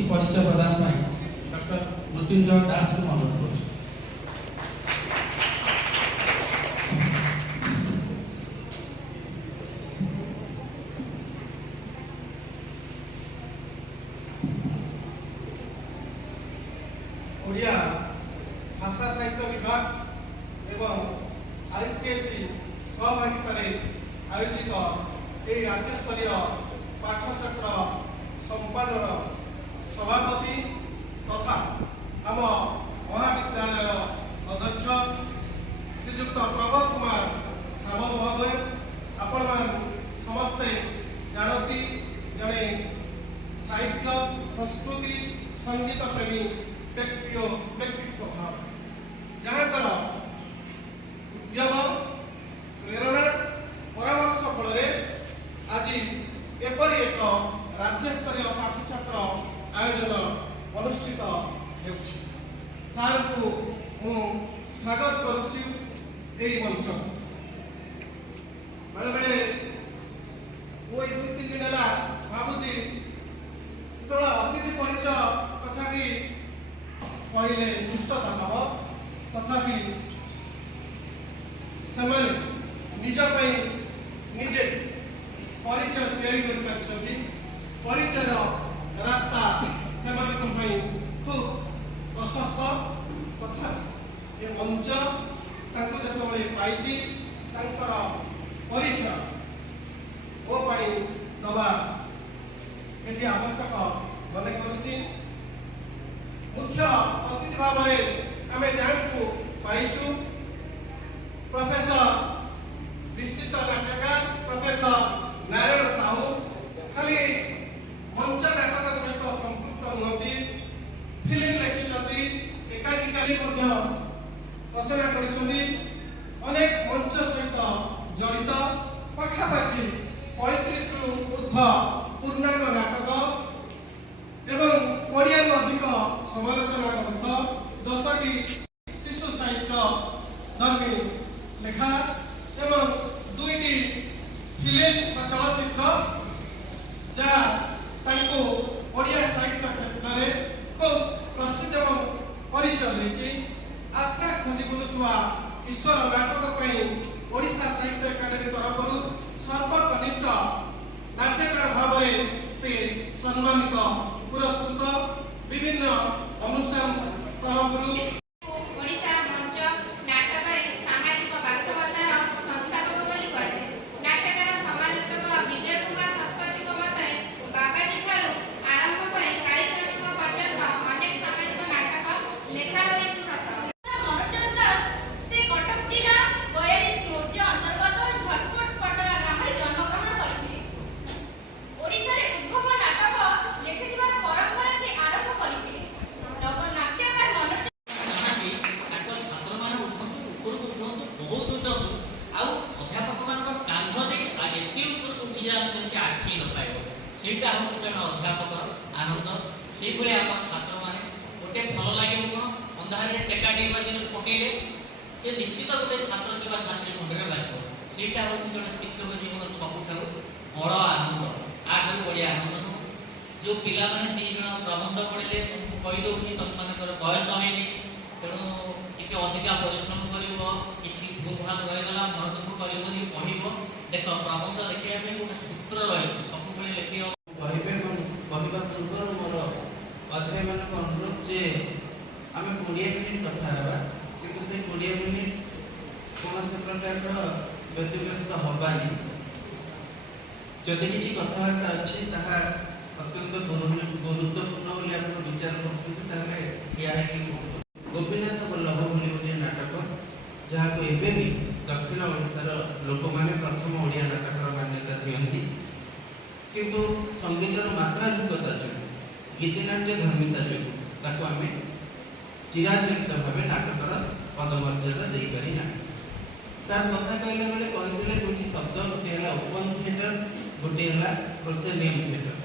अतिथि परिचय प्रदान डॉक्टर मृत्युंजय दास को अनुरोध करुँ। ओडिया भाषा साहित्य विभाग एवं आईपीएससी सहभागिता आयोजित यह राज्य स्तरीय पाठचक्र संपादन सभापति तथा आम महाविद्यालय अध्यक्ष श्रीजुक्त प्रभव कुमार साम महोदय आपण समस्ते जानती जड़े साहित्य संस्कृति संगीत प्रेमी व्यक्तित्व भाव जहाँकर उद्यम प्रेरणा परामर्श फल आज एपरी एक राज्य स्तरीय पाठचक्र आयोजन अनुष्ठित होउछि। सार को मु स्वागत करुछि एई मंच बेले बेले वो 2-3 दिन है भावुची तो अतिथि परिचय कथाटी कहले दुष्टता भाव तथापि ସେମାନେ निज निजे परिचय तैयारी कर परिचय रास्ता से खूब प्रशस्त तथा ये मंच जो पाई परिचय वो दबा ये आवश्यक मन कर मुख्य अतिथि भाव में आम जहाँ पाइचु प्रोफेसर विशिष्ट नाटककार प्रोफेसर नारायण साहू खाली मंच नाटक सहित संपृक्त नुहति फिल्म लिखिं एकांकिका रचना कर अनेक मंच सहित जड़ित पाखापाखि 35 रु ऊर्ध पूर्णांग नाटक एवं 20 अधिक समालोचना ग्रंथ 10टी शिशु साहित्य धर्मी लेखा एवं 2टी फिल्म चलचित्र जहाँ ओडिया साहित्य क्षेत्र में खूब प्रसिद्ध एवं परिचय देती आश्रा खोजी बुलुवा ईश्वर नाटक ओडिशा साहित्य एकाडेमी तरफ सर्वकनिष्ठ नाट्यकार भाव से सम्मानित पुरस्कृत विभिन्न अनुष्ठान तरफ सेटा हम जन अध्यापक आनंद से भाई आम छात्र मैंने गोटे भल लगे कौन अंधारे टेका टेका जो पकड़े से निश्चित गोटे छात्र कि छात्री मुंडे बाजो सेटा हूँ जन शिक्षक जीवन सबुठ बड़ आनंद आठ बढ़िया आनंद नुह जो पिला मैंने 2 जन प्रबंध पढ़े तुमको कहीदे तुम मान बयस है तेणु टी अधिका परिश्रम कर भूल भाल रहीगला मन दुख कर पढ़ देख प्रबंध लिखापी गोटे सूत्र रही सब लिखी कहवा पूर्व मोर अध्याय मान अनुरोध जे आम 20 मिनिट कथा कि से 20 मिनिट कौन प्रकार व्यतिव्यस्त हबानी जदि किसी कथबार्ता अच्छी ताहा अत्यंत गुरुत्वपूर्ण बोली आप विचार कर गोपीनाथ बल्लभ बोली गोटे नाटक जहाँ को एबे भी दक्षिण ओडिशार लोक मैंने प्रथम ओडिया नाटकर मान्यता दियंती किंतु संगीतर मात्राधिकता जो गीतिनाट्य धर्मिता जो ताको आम चिराचरित भाव नाटकर पदमर्यादा दे पारि ना सार कथा कहला बेले कहते 2टी शब्द गोटे ओपन थिएटर गोटे प्रोसेनियम थिएटर